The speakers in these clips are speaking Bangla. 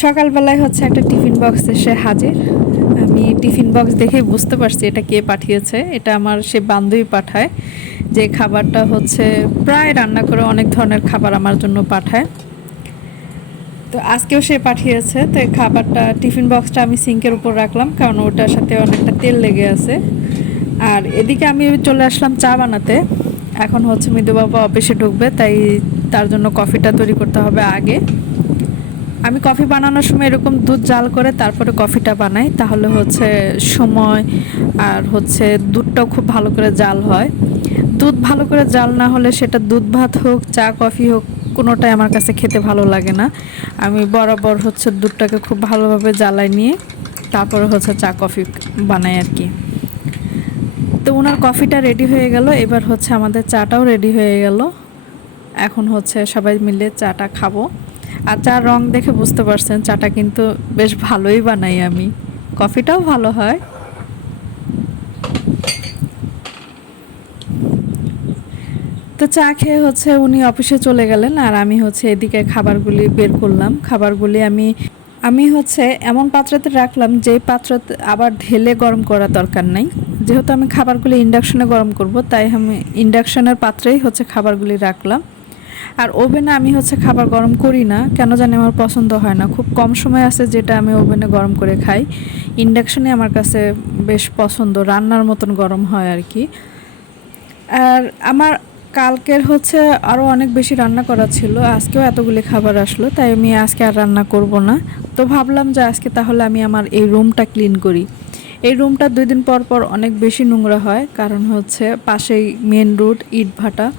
সকালবেলায় হচ্ছে একটা টিফিন বক্স এসে হাজির। আমি টিফিন বক্স দেখে বুঝতে পারছি এটা কে পাঠিয়েছে। এটা আমার সে বান্ধবী পাঠায়, যে খাবারটা হচ্ছে প্রায় রান্না করে অনেক ধরনের খাবার আমার জন্য পাঠায়। তো আজকেও সে পাঠিয়েছে, তো খাবারটা টিফিন বক্সটা আমি সিঙ্কের উপর রাখলাম, কারণ ওটার সাথে অনেকটা তেল লেগে আছে। আর এদিকে আমি চলে আসলাম চা বানাতে। এখন হচ্ছে মৃদু বাবা অফিসে ঢুকবে, তাই তার জন্য কফিটা তৈরি করতে হবে আগে। আমি কফি বানানোর সময় এরকম দুধ জাল করে তারপরে কফিটা বানাই, তাহলে হচ্ছে সময় আর হচ্ছে দুধটাও খুব ভালো করে জাল হয়। দুধ ভালো করে জাল না হলে সেটা দুধ ভাত হোক, চা, কফি হোক, কোনোটাই আমার কাছে খেতে ভালো লাগে না। আমি বরাবর হচ্ছে দুধটাকে খুব ভালোভাবে জ্বালাই নিয়ে তারপরে হচ্ছে চা, কফি বানাই আর কি। তো ওনার কফিটা রেডি হয়ে গেল, এবার হচ্ছে আমাদের চাটাও রেডি হয়ে গেল। এখন হচ্ছে সবাই মিলে চাটা খাব। আর চার রং দেখে বুঝতে পারছেন চাটা কিন্তু বেশ ভালোই বানাই আমি। কফিটাও ভালো হয়। তো চা খেয়ে হচ্ছে উনি অফিসে চলে গেলেন আর আমি হচ্ছে এদিকে খাবারগুলি বের করলাম। খাবারগুলি আমি আমি হচ্ছে এমন পাত্রতে রাখলাম যে পাত্রতে আবার ঢেলে গরম করার দরকার নাই। যেহেতু আমি খাবারগুলি ইন্ডাকশনে গরম করব, তাই আমি ইন্ডাকশনের পাত্রেই হচ্ছে খাবারগুলি রাখলাম। আর ওভেনে আমি হচ্ছে খাবার গরম করি না। কেন জানি আমার পছন্দ হয় না। খুব কম সময় আছে যেটা আমি ওভেনে গরম করে খাই। ইন্ডাকশনে আমার কাছে বেশ পছন্দ। রান্নার মতন গরম হয় আর কি। আর আমার কালকের হচ্ছে আরও অনেক বেশি রান্না করা ছিল। আজকেও এতগুলি খাবার আসলো, তাই আমি আজকে আর রান্না করব না। তো ভাবলাম যে আজকে তাহলে আমি আমার এই রুমটা ক্লিন করি। এই রুমটা দুই দিন পর পর অনেক বেশি নোংরা হয়। কারণ হচ্ছে পাশেই মেন রোড ইট ভাটা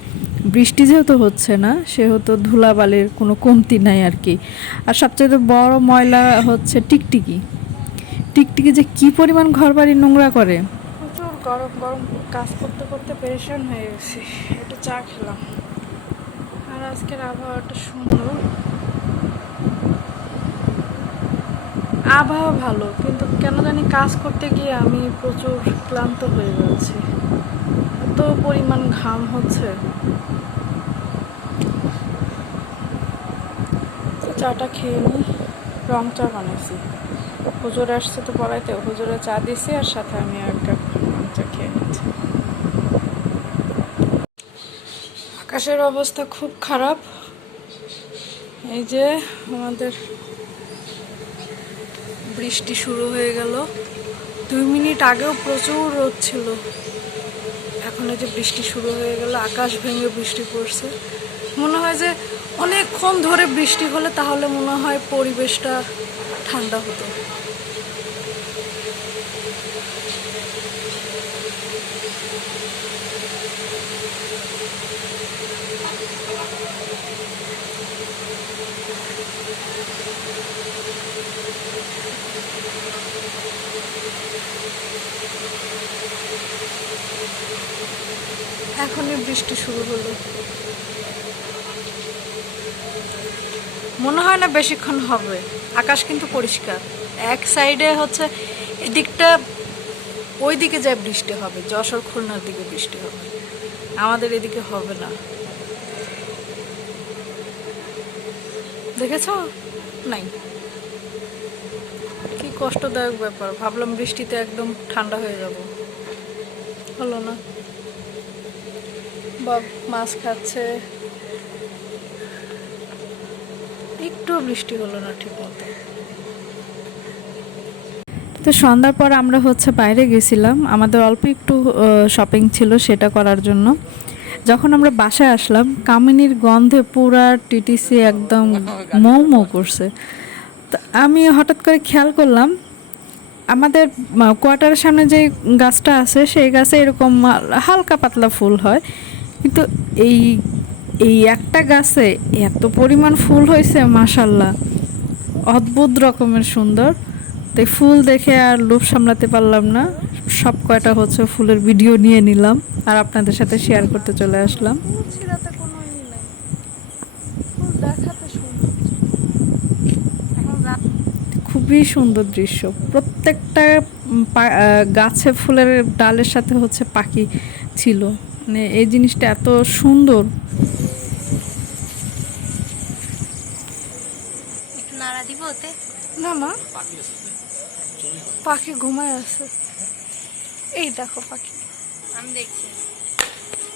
বৃষ্টি যেহেতু হচ্ছে না, সেহেতু ধুলাবালির কোনো কমতি নাই আর কি। আর সবচেয়ে বড় ময়লা হচ্ছে টিকটিকি। টিকটিকি যে কি পরিমাণ ঘর বাড়ি নোংরা করে। প্রচুর গরম গরম কাজ করতে করতে পেরেশান হয়ে গেছি। একটু চা খেলাম। আর আজকের আবহাওয়াটা সুন্দর। আবহাওয়া ভালো, কিন্তু কেন জানি কাজ করতে গিয়ে আমি প্রচুর ক্লান্ত হয়ে যাচ্ছি। এত পরিমাণ ঘাম হচ্ছে। চাটা খেয়ে নিই রং চা বানাইছি। হুজুর আসছে তো পড়াইতে, হুজুরে চা দিছি আর সাথে আমি একটা রং চা খেয়ে নিচ্ছি। আকাশের অবস্থা খুব খারাপ। এই যে আমাদের বৃষ্টি শুরু হয়ে গেল। দুই মিনিট আগেও প্রচুর রোদ ছিল। এখন এই যে বৃষ্টি শুরু হয়ে গেল, আকাশ ভেঙে বৃষ্টি পড়ছে। মনে হয় যে অনেকক্ষণ ধরে বৃষ্টি হলে তাহলে মনে হয় পরিবেশটা ঠান্ডা হতো। বৃষ্টি শুরু হলো। মনে হয় না বেশিক্ষণ হবে। আকাশ কিন্তু পরিষ্কার। এক সাইডে হচ্ছে এদিকটা ওই দিকে যায় বৃষ্টি হবে, যশোর খুলনার দিকে বৃষ্টি হবে। আমাদের এদিকে হবে না। দেখেছ? নাই। কি কষ্টদায়ক ব্যাপার। ভাবলাম বৃষ্টিতে একদম ঠান্ডা হয়ে যাব। হলো না। মাছ খাচ্ছে। একটু বৃষ্টি হলো না ঠিক মতো। তো সন্ধ্যার পর আমরা হচ্ছে বাইরে গেছিলাম। আমাদের অল্প একটু শপিং ছিল সেটা করার জন্য। যখন আমরা বাসায় আসলাম, কামিনীর গন্ধে পুরা টিটিসি একদম মৌ মৌ করছে আমি হঠাৎ করে খেয়াল করলাম, আমাদের কোয়ার্টারের সামনে যে গাছটা আছে, সেই গাছে এরকম হালকা পাতলা ফুল হয়। কিন্তু এই এই একটা গাছে এত পরিমাণ ফুল হয়েছে মাশাল্লাহ অদ্ভুত রকমের সুন্দর। তো এই ফুল দেখে আর লোভ সামলাতে পারলাম না। সব কয়টা হচ্ছে ফুলের ভিডিও নিয়ে নিলাম আর আপনাদের সাথে শেয়ার করতে চলে আসলাম। খুবই সুন্দর দৃশ্য। প্রত্যেকটা গাছে ফুলের ডালের সাথে হচ্ছে পাখি ছিল। মানে এই জিনিসটা এত সুন্দর। নাড়া দিব ওতে? না মা। পাখি ঘুমায় আছে। এই দেখো পাখি। আমি দেখছি।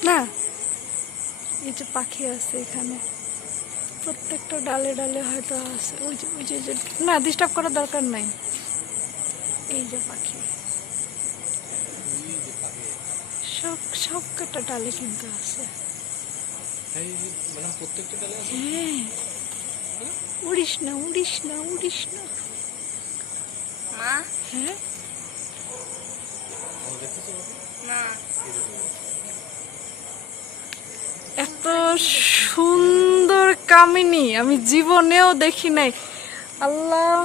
না এই যে পাখি আছে এখানে। প্রত্যেকটা ডালে ডালে হয়তো আছে। ওই যে ওই যে ওই যে। না ডিস্টার্ব করার দরকার নাই। এই যে পাখি। সব সব কটা ডালে কিন্তু আছে। হ্যাঁ। উড়িস না উড়িস না উড়িস না। মা? হ্যাঁ? না এত সুন্দর কামিনী আমি জীবনেও দেখি নাই। আল্লাহ